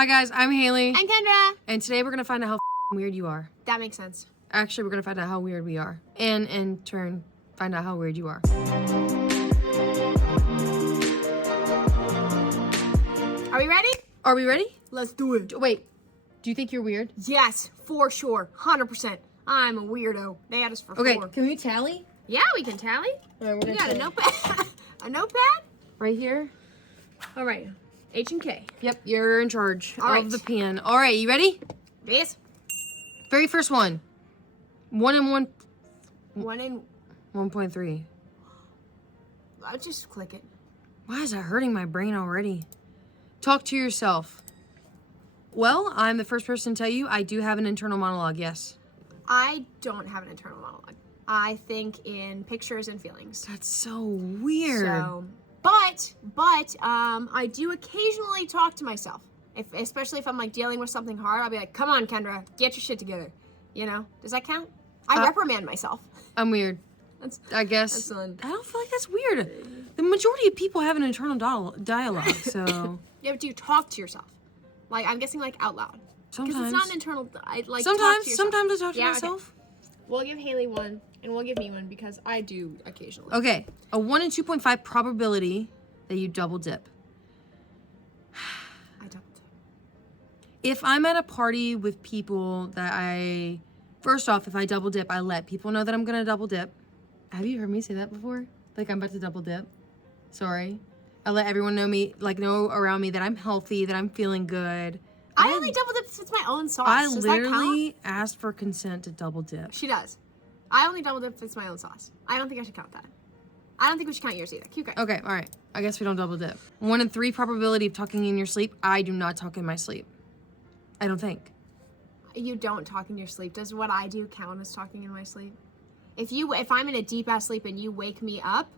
Hi guys, I'm Hailee. And Kendra. And today we're gonna find out how weird you are. That makes sense. Actually, we're gonna find out how weird we are. And in turn, find out how weird you are. Are we ready? Are we ready? Let's do it. Wait, do you think you're weird? Yes, for sure. 100%. I'm a weirdo. They had us for Okay, 4. can we tally? Yeah, we can tally. All right, we're You gonna got a tally. notepad? A notepad? Right here? All right. H and K. Yep, you're in charge All right. of the pen. All right, you ready? Yes. Very first one. 1 and 1. 1 and... 1.3. I'll just click it. Why is that hurting my brain already? Talk to yourself. Well, I'm the first person to tell you I do have an internal monologue, yes. I don't have an internal monologue. I think in pictures and feelings. That's so weird. So, but I do occasionally talk to myself. Especially if I'm like dealing with something hard, I'll be like, "Come on, Kendra, get your shit together." You know? Does that count? I reprimand myself. I'm weird. I guess. That's I don't feel like that's weird. The majority of people have an internal dialogue, so. Yeah, but do you talk to yourself? Like, I'm guessing like out loud. Sometimes. Because it's not an internal. I like. Sometimes talk to yourself. I talk to Yeah, myself. Okay. We'll give Hailee one, and we'll give me one because I do occasionally. Okay, a 1 in 2.5 probability that you double dip. I don't. If I'm at a party with people that first off, if I double dip, I let people know that I'm gonna double dip. Have you heard me say that before? Like I'm about to double dip. Sorry. I let everyone know around me that I'm healthy, that I'm feeling good. I only double dip if it's my own sauce. I Does that count? literally asked for consent to double dip. She does. I only double dip if it's my own sauce. I don't think I should count that. I don't think we should count yours either. Keep going. Okay, all right. I guess we don't double dip. 1 in 3 probability of talking in your sleep. I do not talk in my sleep. I don't think. You don't talk in your sleep. Does what I do count as talking in my sleep? If I'm in a deep ass sleep and you wake me up,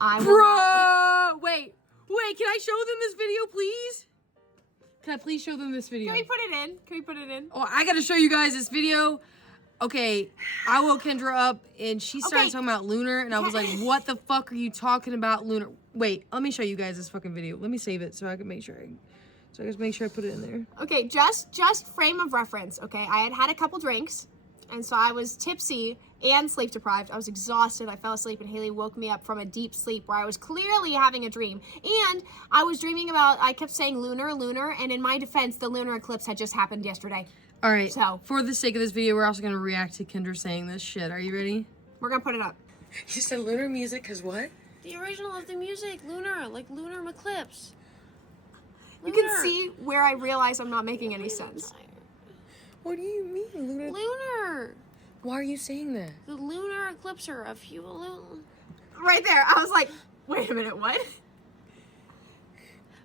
I will not... Wait, can I show them this video, please? Can I please show them this video? Can we put it in? Oh, I gotta show you guys this video. Okay, I woke Kendra up and she started Okay. talking about Lunar, and I was like, what the fuck are you talking about, Lunar? Wait, let me show you guys this fucking video. Let me save it so I can make sure I put it in there. Okay, just frame of reference, okay? I had a couple drinks, and so I was tipsy and sleep deprived. I was exhausted. I fell asleep, and Hailee woke me up from a deep sleep where I was clearly having a dream. And I was dreaming about, I kept saying lunar, and in my defense, the lunar eclipse had just happened yesterday. All right, So, for the sake of this video, we're also gonna react to Kendra saying this shit. Are you ready? we're gonna put it up. You said lunar music, cause what? The original of the music, lunar, like lunar eclipse. You can see where I realize I'm not making any sense. What do you mean, lunar? Lunar. Why are you saying that? The lunar eclipser of Hulu. Right there, I was like, wait a minute, what?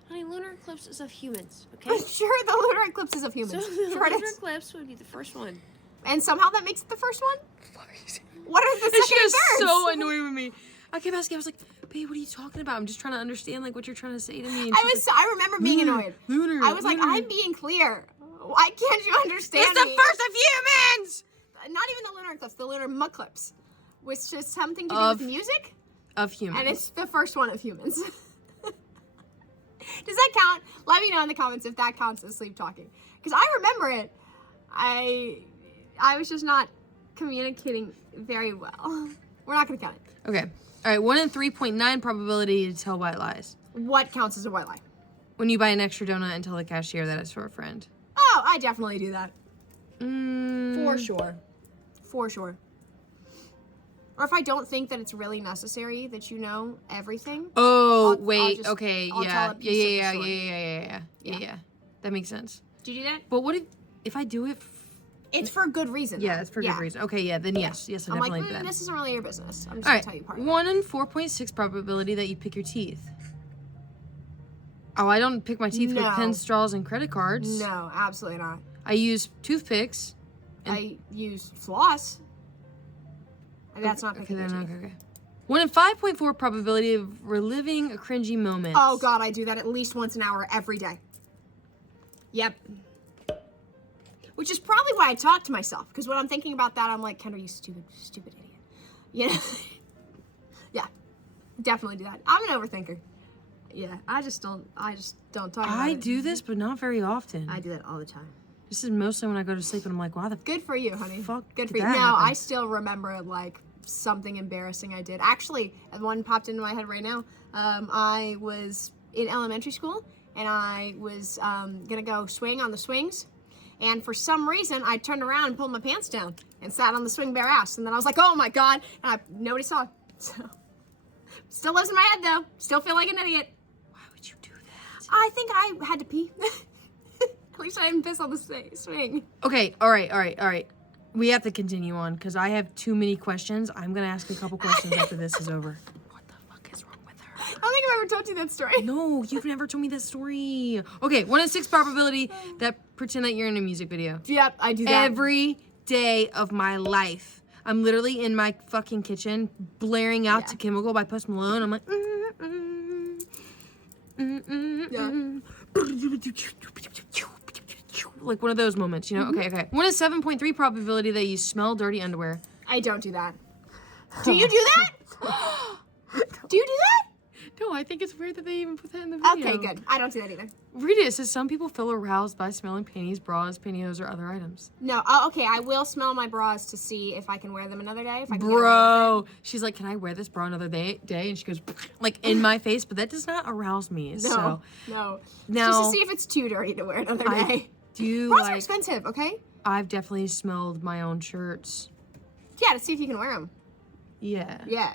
Honey, lunar eclipse is of humans, okay? Sure, the lunar eclipse is of So humans. the Sure it lunar is. eclipse would be the first one. And somehow that makes it the first one? What are you saying? What are the And second she and was thirds? so annoyed with me. I kept asking, I was like, babe, what are you talking about? I'm just trying to understand like what you're trying to say to me. And she's I remember being annoyed. Lunar, I was like, I'm being clear. Why can't you understand It's the me? first of humans! Not even the lunar eclipse, the lunar eclipse, which is something to do Of with music, Of humans. and it's the first one of humans. Does that count? Let me know in the comments if that counts as sleep talking, because I remember it. I was just not communicating very well. We're not gonna count it. Okay. All right, 1 in 3.9 probability to tell white lies. What counts as a white lie? When you buy an extra donut and tell the cashier that it's for a friend. Oh, I definitely do that. For sure. For sure. Or if I don't think that it's really necessary that you know everything. Oh, I'll wait. just- Okay. I'll Yeah. tell a piece of the story. Yeah. That makes sense. Do you do that? But what if I do it? It's for good reason. Yeah, though. it's for good reason. Okay, yeah, then yes. Yes, I I'm like, definitely do that. this isn't really your business. I'm just All gonna right. tell you part of it. 1 in 4.6 probability that you pick your teeth. Oh, I don't pick my teeth with No. pen straws and credit cards. No, absolutely not. I use toothpicks. I use floss. And that's not Okay, picking your then, teeth. okay. 1 in 5.4 probability of reliving a cringy moment. Oh god, I do that at least once an hour every day. Yep. Which is probably why I talk to myself, because when I'm thinking about that, I'm like, Kendra, you stupid idiot. You know? Yeah, definitely do that. I'm an overthinker. Yeah, I just don't talk about I it. do this, but not very often. I do that all the time. This is mostly when I go to sleep and I'm like, wow, the Good for you, honey. fuck Good did for you. that No, happen? I still remember like something embarrassing I did. Actually, one popped into my head right now. I was in elementary school and I was gonna go swing on the swings. And for some reason, I turned around and pulled my pants down and sat on the swing bare ass. And then I was like, oh my God. And nobody saw. So, still lives in my head though. Still feel like an idiot. Why would you do that? I think I had to pee. At least I didn't piss on the swing. Okay, all right. We have to continue on because I have too many questions. I'm going to ask a couple questions after this is over. What the fuck is wrong with her? I don't think I've ever told you that story. No, you've never told me that story. Okay, 1 in 6 probability that pretend that you're in a music video. Yep, I do that. Every day of my life. I'm literally in my fucking kitchen blaring out to Chemical by Post Malone. I'm like, like one of those moments, you know? Okay. 1 in 7.3 probability that you smell dirty underwear. I don't do that. Do you do that? Do you do that? No, I think it's weird that they even put that in the video. Okay, good. I don't do that either. Read it. It says some people feel aroused by smelling panties, bras, pantyhose, or other items. No, okay, I will smell my bras to see if I can wear them another day. If I can get away with Bro, she's like, can I wear this bra another day? And she goes, like, in my face, but that does not arouse me. it. So, No. now, Just to see if it's too dirty to wear another day. do Bras are like, expensive, okay? I've definitely smelled my own shirts. Yeah, to see if you can wear them. Yeah. Yeah.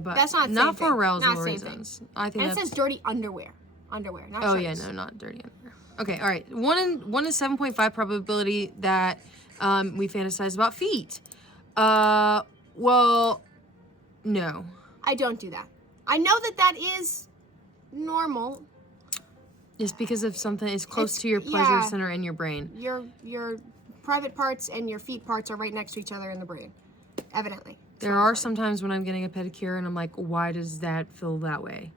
But That's not the not same for thing. arousal Not the same reasons. I think And it that's... says dirty underwear. Underwear, not Oh, shirts. yeah, no, not dirty underwear. Okay, all right. 1 in 7.5 probability that we fantasize about feet. Well, no. I don't do that. I know that is normal. Just because of something is close It's- to your pleasure yeah. center in your brain. Your private parts and your feet parts are right next to each other in the brain. Evidently. There are some times when I'm getting a pedicure and I'm like, why does that feel that way?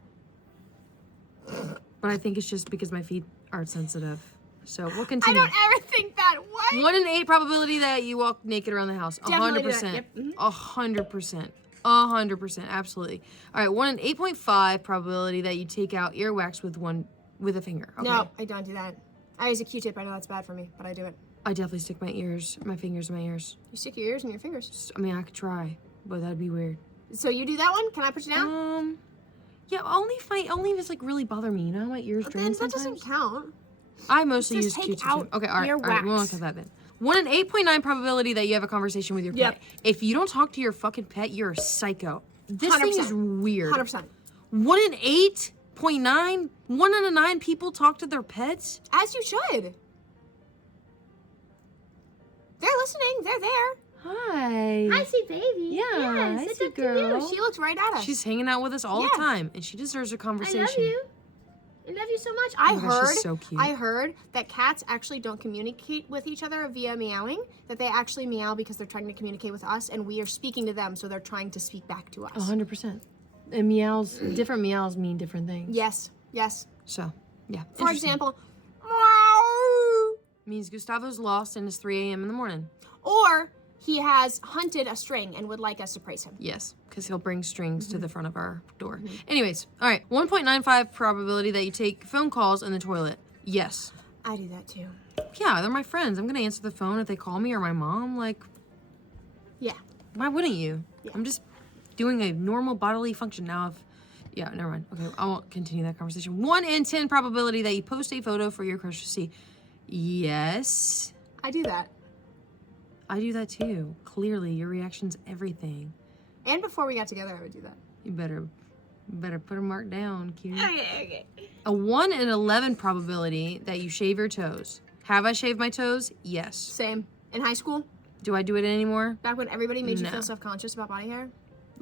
But I think it's just because my feet are sensitive. So we'll I continue. don't ever think that. What? 1 in 8 probability that you walk naked around the house. Definitely do that. 100%. Yep. Mhm. 100%. 100%. Absolutely. All right. 1 in 8.5 probability that you take out earwax with a finger. Okay. No, I don't do that. I use a Q-tip. I know that's bad for me, but I do it. I definitely stick my fingers in my ears. You stick your ears in your fingers. I mean, I could try, but that'd be weird. So you do that one? Can I put you down? Yeah, only if it's like really bother me. You know, how my ears But drain then that sometimes. doesn't count. I mostly Just use take Q-tips. out Okay, all right, earwax. we won't cut that then. 1 in 8.9 probability that you have a conversation with your pet. Yep. If you don't talk to your fucking pet, you're a psycho. This thing is 100%. weird. 100%. 1 in 8.9? 1 out of 9 people talk to their pets? As you should. They're listening. They're there. Hi. I see baby. Yeah, I it's see up to girl. you. She looks right at us. She's hanging out with us all Yeah. the time, and she deserves a conversation. I love you. I love you so much. Oh my gosh, she's so cute. I heard that cats actually don't communicate with each other via meowing, that they actually meow because they're trying to communicate with us, and we are speaking to them, so they're trying to speak back to us. 100%. And meows, different meows mean different things. Yes. So, yeah. For Interesting. example, meow. Means Gustavo's lost and it's 3 a.m. in the morning. Or he has hunted a string and would like us to praise him. Yes, because he'll bring strings to the front of our door. Anyways, all right. 1.95 probability that you take phone calls in the toilet. Yes. I do that too. Yeah, they're my friends. I'm going to answer the phone if they call me or my mom. Like, Yeah. why wouldn't you? Yeah. I'm just doing a normal bodily function now. Yeah, never mind. Okay, I won't continue that conversation. 1 in 10 probability that you post a photo for your crush to see. Yes. I do that. I do that too. Clearly, your reaction's everything. And before we got together, I would do that. You better put a mark down, cute. Okay. A 1 in 11 probability that you shave your toes. Have I shaved my toes? Yes. Same. In high school, Do I do it anymore? back when everybody made you No. feel self-conscious about body hair.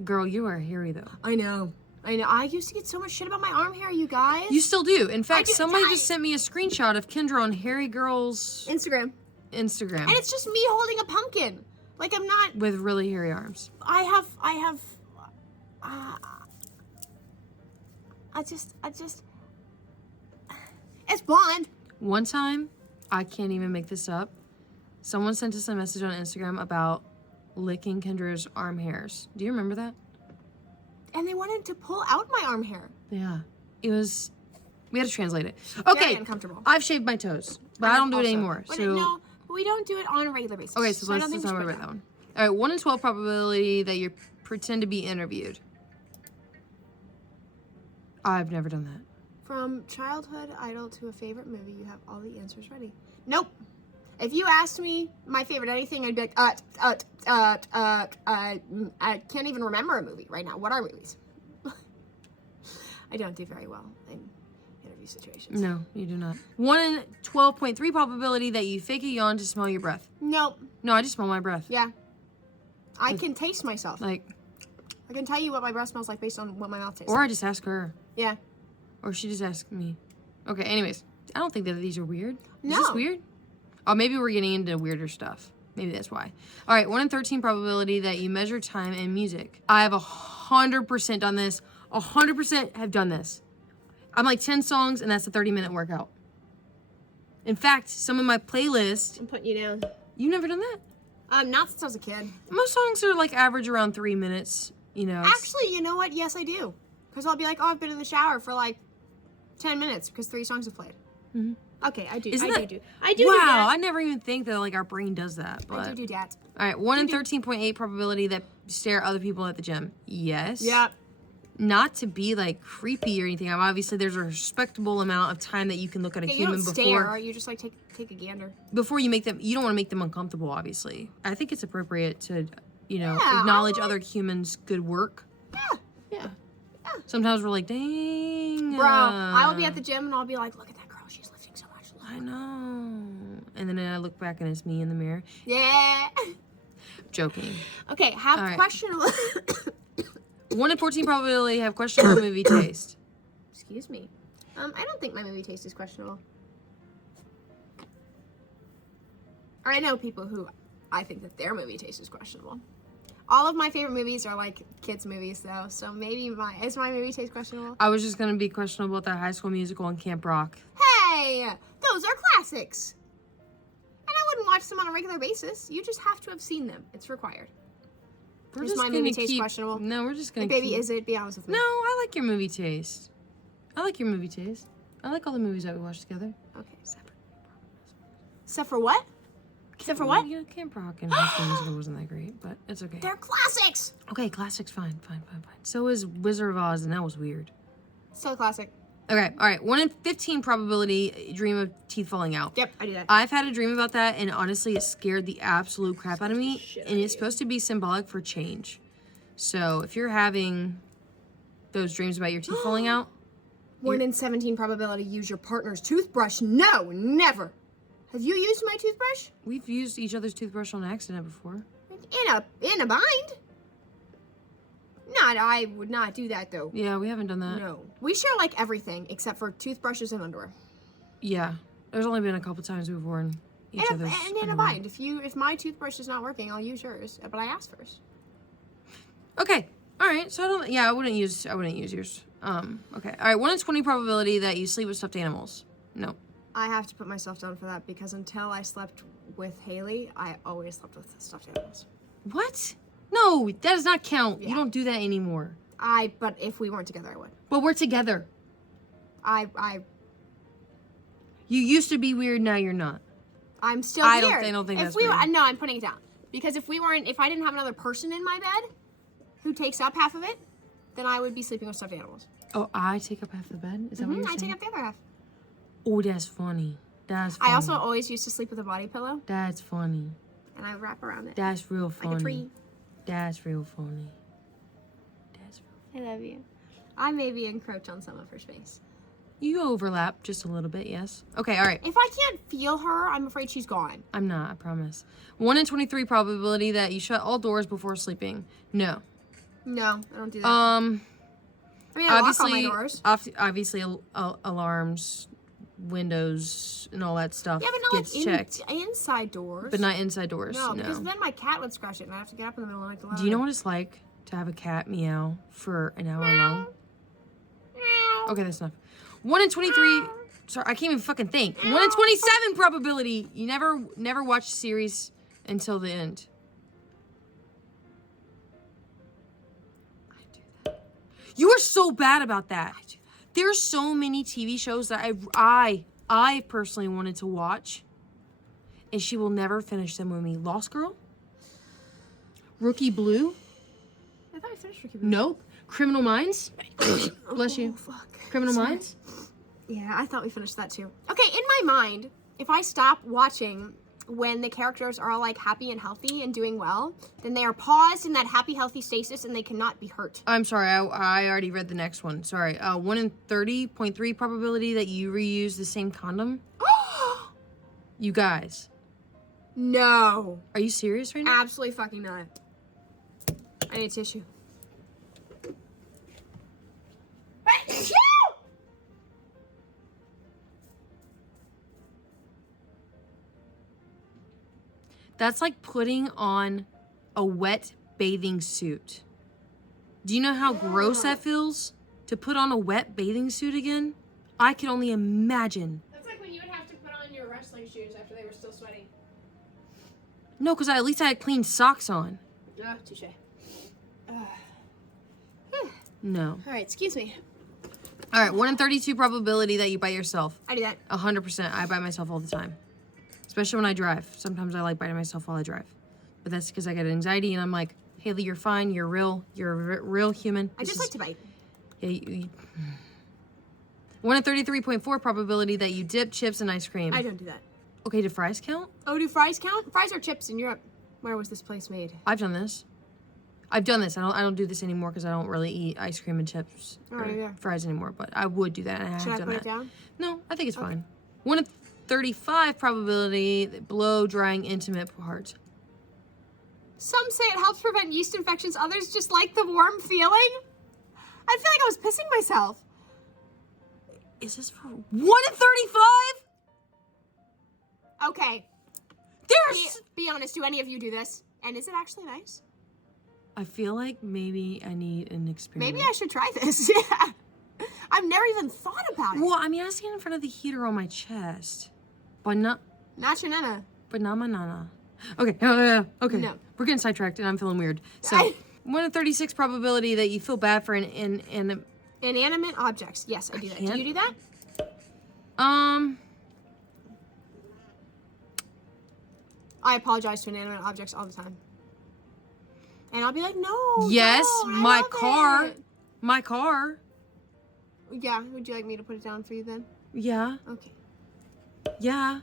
Girl, you are hairy though. I know. I used to get so much shit about my arm hair, you guys. You still do. In fact, do- somebody I- just sent me a screenshot of Kendra on Hairy Girl's Instagram. Instagram And it's just me holding a pumpkin. Like I'm not. with really hairy arms. I have. I just. It's blonde. One time, I can't even make this up. Someone sent us a message on Instagram about licking Kendra's arm hairs. Do you remember that? And they wanted to pull out my arm hair. Yeah. It was. We had to translate it. Very Okay. uncomfortable. I've shaved my toes, but I don't do it Also. anymore. But So. no, we don't do it on a regular basis. Okay, so I let's don't think talk we should about put that one. All right, 1 in 12 probability that you pretend to be interviewed. I've never done that. From childhood idol to a favorite movie, you have all the answers ready. Nope. If you asked me my favorite anything, I'd be like, I can't even remember a movie right now. What are movies? I don't do very well in interview situations. No, you do not. 1 in 12.3 probability that you fake a yawn to smell your breath. Nope. No, I just smell my breath. Yeah. I can taste myself. Like, I can tell you what my breath smells like based on what my mouth tastes or like. I just ask her. Yeah. Or she just asks me. Okay, anyways. I don't think that these are weird. Is No. this weird? Oh, maybe we're getting into weirder stuff. Maybe that's why. All right, 1 in 13 probability that you measure time in music. I have 100% done this. 100% have done this. I'm like 10 songs, and that's a 30-minute workout. In fact, some of my playlists... I'm putting you down. You've never done that? Not since I was a kid. Most songs are like average around 3 minutes, you know. Actually, you know what? Yes, I do. Because I'll be like, oh, I've been in the shower for like 10 minutes because 3 songs have played. Mhm. Okay, I do. Isn't I that- do. I do. Wow, do that. I never even think that like our brain does that. But I do that. all right, 1 in 13.8 probability that you stare at other people at the gym. Yes. Yep. Not to be like creepy or anything. Obviously, there's a respectable amount of time that you can look at a Okay, you human don't before stare. You just like take a gander. you make them. You don't want to make them uncomfortable. Obviously, I think it's appropriate to, Yeah, acknowledge I like- other humans' good work. Yeah. Sometimes we're like, dang. Bro, I will be at the gym and I'll be like, look at that girl. She's lifting so much. Look. I know. And then I look back and it's me in the mirror. Yeah. Joking. Okay, have All right. questionable. 1 in 14 probability have questionable movie taste. Excuse me. I don't think my movie taste is questionable. I know people who I think that their movie taste is questionable. All of my favorite movies are like kids' movies, though, so maybe is my movie taste questionable? I was just gonna be questionable about that High School Musical and Camp Rock. Hey, those are classics. And I wouldn't watch them on a regular basis. You just have to have seen them. It's required. We're Is just my gonna movie taste keep- questionable? No, we're just gonna. Like, baby, keep- is it? Be honest with me. No, I like your movie taste. I like your movie taste. I like all the movies that we watched together. Okay. Except for what? Except for what? You know, Camp Rock and High School Musical wasn't that great, but it's okay. They're classics. Okay, classics, fine. So is Wizard of Oz, and that was weird. So classic. Okay, all right. 1 in 15 probability dream of teeth falling out. Yep, I do that. I've had a dream about that, and honestly, it scared the absolute crap out of me. Shit And it's supposed to be symbolic for change. So if you're having those dreams about your teeth falling out, 1 in 17 probability use your partner's toothbrush. No, never. Have you used my toothbrush? we've used each other's toothbrush on accident before. In a bind? I would not do that though. Yeah, we haven't done that. No. We share like everything except for toothbrushes and underwear. Yeah, there's only been a couple times we've worn each other's. And in a underwear. bind. If my toothbrush is not working, I'll use yours. But I asked first. Okay. All right. So I wouldn't use yours. Okay. All right. 1 in 20 probability that you sleep with stuffed animals. No. I have to put myself down for that because until I slept with Hailee, I always slept with stuffed animals. What? No, that does not count. Yeah. You don't do that anymore. But if we weren't together, I would. But we're together. You used to be weird. Now you're not. I'm still I weird. don't think if that's we were, weird. no, I'm putting it down because if I didn't have another person in my bed who takes up half of it, then I would be sleeping with stuffed animals. Oh, I take up half the bed? Is that what you're I saying? take up the other half. Oh, that's funny. That's funny. I also always used to sleep with a body pillow, That's funny. and I would wrap around it That's real funny. like a tree. That's real funny. I love you. I maybe encroach on some of her space. You overlap just a little bit, yes. Okay, all right. If I can't feel her, I'm afraid she's gone. I'm not, I promise. 1 in 23 probability that you shut all doors before sleeping. No. No, I don't do that. Um, I mean, I lock all my obviously, doors. obviously, alarms, windows, and all that stuff Yeah, but not gets like checked, inside doors. but not inside doors. No, because then my cat would scratch it, and I have to get up in the middle of the night to Do you know what it's like to have a cat meow for an hour long? Okay, that's enough. 1 in 23. Sorry, I can't even fucking think. 1 in 27 probability. You never watch a series until the end. I do that. You are so bad about that. There's so many TV shows that I personally wanted to watch, and she will never finish them with me. Lost Girl? Rookie Blue? I thought I finished Ricky Bobby. Nope. Criminal Minds? Bless you. Oh, fuck. Criminal Sorry. Minds? Yeah, I thought we finished that too. Okay, in my mind, if I stop watching when the characters are all like happy and healthy and doing well, then they are paused in that happy, healthy stasis and they cannot be hurt. I'm sorry, I already read the next one. Sorry. 1 in 30.3 probability that you reuse the same condom. You guys. No. Are you serious right now? Absolutely fucking not. I need a tissue. That's like putting on a wet bathing suit. Do you know how gross that feels? To put on a wet bathing suit again? I can only imagine. That's like when you would have to put on your wrestling shoes after they were still sweaty. No, because at least I had clean socks on. Ah, touche. No. All right, excuse me. All right, 1 in 32 probability that you bite yourself. I do that. 100%. I bite myself all the time. Especially when I drive. Sometimes I like biting myself while I drive. But that's because I get anxiety and I'm like, Hailee, you're fine. You're real. You're a real human. I just like to bite. Yeah, 1 in 33.4 probability that you dip chips in ice cream. I don't do that. Okay, do fries count? Oh, do fries count? Fries are chips in Europe. Where was this place made? I've done this. I don't do this anymore because I don't really eat ice cream and chips or yeah. fries anymore. But I would do that. And I have Should I done put that. it down? No, I think it's fine. 1 in 35 probability that blow drying intimate part. Some say it helps prevent yeast infections. Others just like the warm feeling. I feel like I was pissing myself. Is this for 1 in 35? Okay. There's. Be honest. Do any of you do this? And is it actually nice? I feel like maybe I need an experiment. Maybe I should try this. Yeah. I've never even thought about it. Well, I mean, I stand in front of the heater on my chest, but not Nachanana. my nana. Okay, okay. No. We're getting sidetracked, and I'm feeling weird. So, 1 in 36 probability that you feel bad for an Inanimate objects. Yes, I do that. can't- Do you do that? I apologize to inanimate objects all the time. And I'll be like, no. Yes, don't, I my love car. it. My car. Yeah, would you like me to put it down for you then? Yeah, Okay. yeah.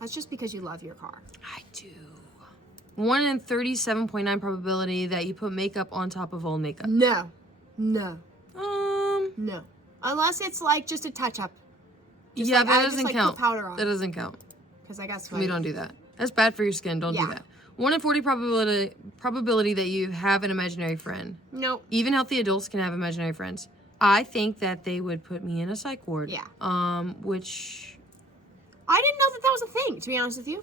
That's just because you love your car. I do. 1 in 37.9 probability that you put makeup on top of old makeup. No. No. No. Unless it's like just a touch up. Just Yeah, like, that I doesn't just, like, count. Put powder on. That doesn't count. Because I got We sweaty. don't do that. That's bad for your skin. Don't do Yeah. that. 1 in 40 probability that you have an imaginary friend. Nope. Even healthy adults can have imaginary friends. I think that they would put me in a psych ward. Yeah. Which I didn't know that that was a thing, to be honest with you.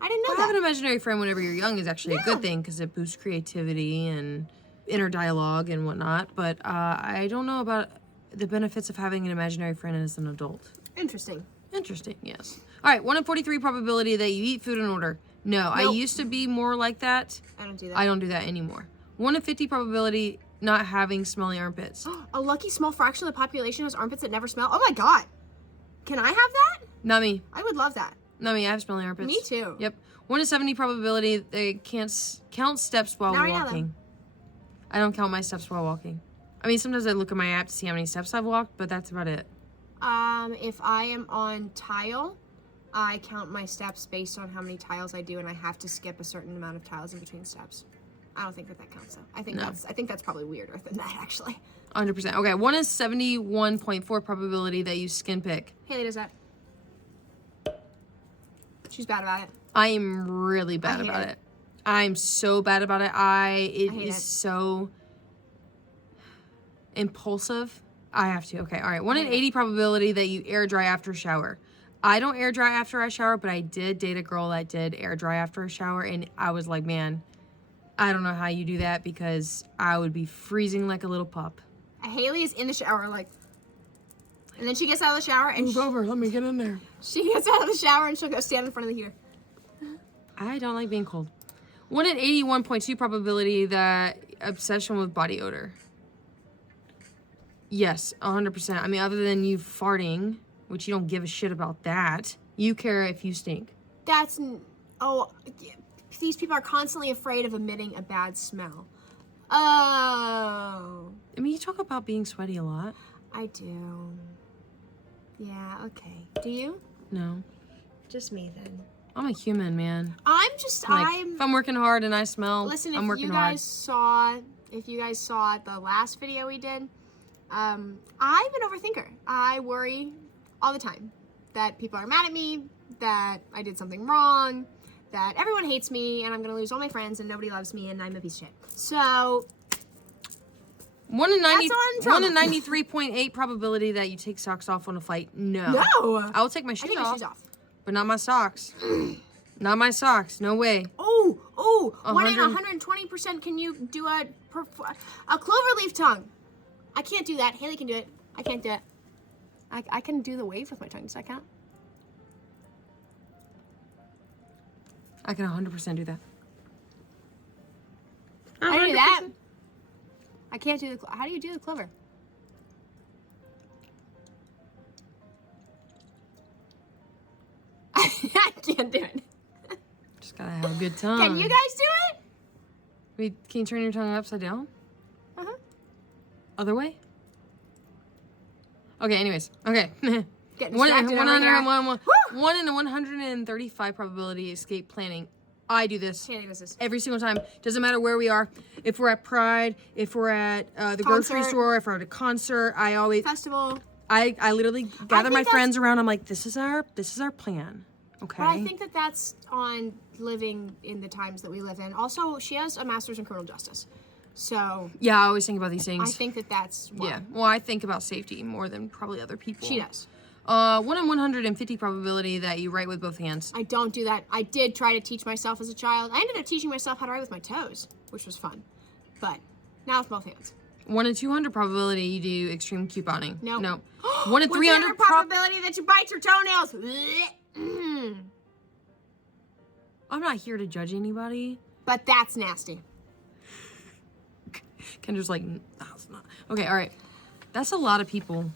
I didn't know having that. an imaginary friend whenever you're young is actually a Yeah. good thing because it boosts creativity and inner dialogue and whatnot. But I don't know about the benefits of having an imaginary friend as an adult. Interesting. Interesting, yes. All right, 1 in 43 probability that you eat food in order. No, I Nope. used to be more like that. I don't do that. I don't do that anymore. 1 in 50 probability not having smelly armpits. A lucky small fraction of the population has armpits that never smell. Oh my god. Can I have that? Not me. I would love that. Not me. I have smelly armpits. Me too. Yep. 1 in 70 probability they can't count steps while Now I know walking. I don't count my steps while walking. I mean, sometimes I look at my app to see how many steps I've walked, but that's about it. If I am on tile, I count my steps based on how many tiles I do, and I have to skip a certain amount of tiles in between steps. I don't think that counts though. I think that's probably weirder than that actually. 100%. Okay, 1 in 71.4 probability that you skin pick. Hailee does that. She's bad about it. I am really bad hate about it. it. I'm so bad about it. It hate is it. so impulsive. I have to. Okay, all right. 1 in 80 probability that you air dry after a shower. I don't air dry after I shower, but I did date a girl that did air dry after a shower, and I was like, man, I don't know how you do that because I would be freezing like a little pup. Hailee is in the shower like, and then she gets out of the shower and Move over. Let me get in there. she gets out of the shower and she'll go stand in front of the heater. I don't like being cold. 1 in 81.2 probability that obsession with body odor. Yes, 100%. I mean, other than you farting, which you don't give a shit about that, you care if you stink. Oh, these people are constantly afraid of emitting a bad smell. Oh. I mean, you talk about being sweaty a lot. I do. Yeah, okay. Do you? No. Just me then. I'm a human, man. I'm If I'm working hard and I smell, Listen, I'm if working you hard. guys saw the last video we did, I'm an overthinker. I worry all the time that people are mad at me, that I did something wrong, that everyone hates me, and I'm gonna lose all my friends, and nobody loves me, and I'm a piece of shit. So 1 in That's on trauma. 93.8 probability that you take socks off on a flight. No. no, I will take my I shoes take my off, shoes off. but not my socks. Not my socks. No way. Oh, 1 in 100 120%. Can you do a cloverleaf tongue? I can't do that. Hailee can do it. I can't do it. I can do the wave with my tongue. Does that count? I can 100% do that. I can do that. I can't do the. How do you do the clover? I can't do it. Just gotta have a good tongue. Can you guys do it? Wait, can you turn your tongue upside down? Uh-huh. Other way? Okay, anyways. Okay. Getting One distracted over here. one in a 135 probability escape planning. I do this Hailee does this. every single time. Doesn't matter where we are. If we're at Pride, if we're at the grocery Concert. store, if we're at a concert, I always Festival. I literally gather my think friends around. I'm like, this is our plan. Okay. But I think that that's on living in the times that we live in. Also, she has a master's in criminal justice. So Yeah, I always think about these I things. think that that's why. Yeah. Well, I think about safety more than probably other people. She does. 1 in 150 probability that you write with both hands. I don't do that. I did try to teach myself as a child. I ended up teaching myself how to write with my toes, which was fun. But now with both hands. 1 in 200 probability you do extreme couponing. No. No. 1 in 300 probability that you bite your toenails. I'm not here to judge anybody. But that's nasty. Kendra's like, no, it's not. Okay, all right. That's a lot of people.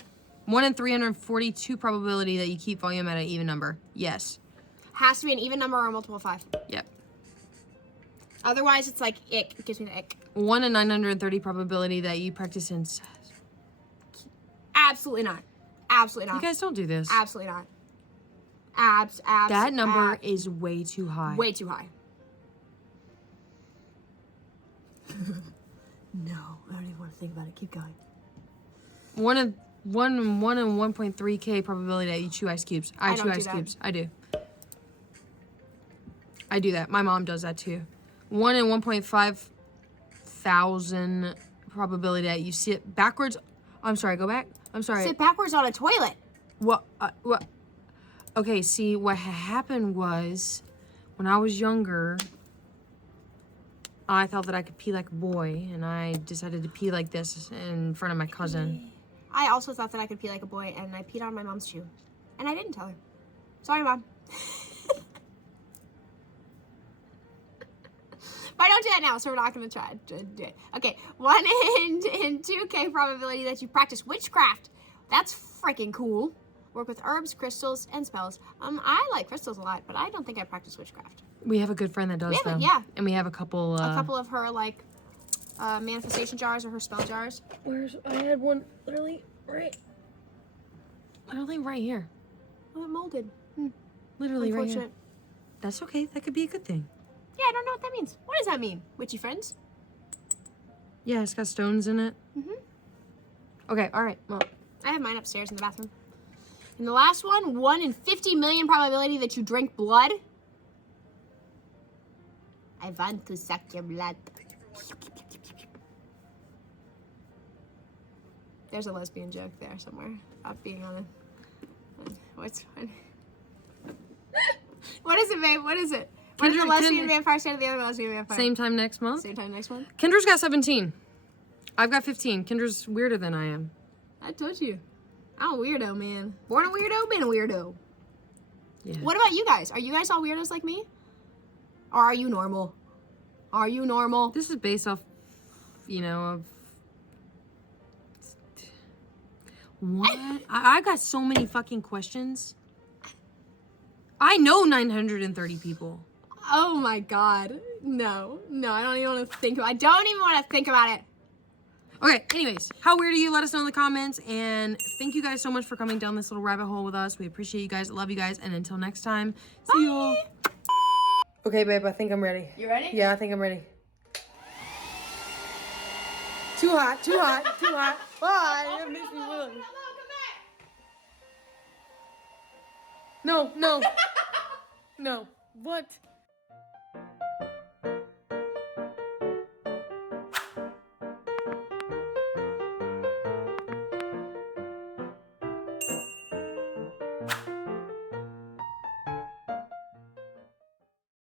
1 in 342 probability that you keep volume at an even number. Yes. Has to be an even number or a multiple of 5. Yep. Otherwise, it's like ick. It gives me the ick. 1 in 930 probability that you practice incest. Absolutely not. Absolutely You not. guys don't do this. Absolutely not. That number is way too high. Way too high. No, I don't even want to think about it. Keep going. 1 in 1.3K probability that you chew ice cubes. I chew don't do ice that. cubes. I do. I do that. My mom does that too. 1 in 1.5 thousand probability that you sit backwards. I'm sorry. Go back. I'm sorry. Sit backwards on a toilet. What? What? Okay. See, what happened was when I was younger, I thought that I could pee like a boy, and I decided to pee like this in front of my cousin. I also thought that I could pee like a boy, and I peed on my mom's shoe. And I didn't tell her. Sorry, Mom. But I don't do that now, so we're not going to try to do it. Okay, 1 in 2K probability that you practice witchcraft. That's freaking cool. Work with herbs, crystals, and spells. I like crystals a lot, but I don't think I practice witchcraft. We have a good friend that does We have them. yeah. And we have a couple. A couple of her, like, manifestation jars or her spell jars. I had one literally right here. Oh, it molded. Literally right here. Unfortunate. That's okay. That could be a good thing. Yeah, I don't know what that means. What does that mean? Witchy friends? Yeah, it's got stones in it. Okay, all right. Well, I have mine upstairs in the bathroom. And the last one, 1 in 50 million probability that you drink blood. I want to suck your blood. There's a lesbian joke there somewhere about being on a... What's fun? What is it, babe? What is it? One of the lesbian vampires say to the other lesbian vampire. same time next month. Same time next one? Kendra's got 17. I've got 15. Kendra's weirder than I am. I told you. I'm a weirdo, man. Born a weirdo, been a weirdo. Yeah. What about you guys? Are you guys all weirdos like me? Or are you normal? Are you normal? This is based off, of What? I got so many fucking questions. I know 930 people. Oh my god. No, I don't even want to think about it. I don't even want to think about it. Okay, anyways, how weird are you? Let us know in the comments. And thank you guys so much for coming down this little rabbit hole with us. We appreciate you guys. I love you guys. And until next time, see you. Okay, babe, I think I'm ready. You ready? Yeah, I think I'm ready. Too hot, too hot, too hot. Bye. That makes me willing. No. No. What?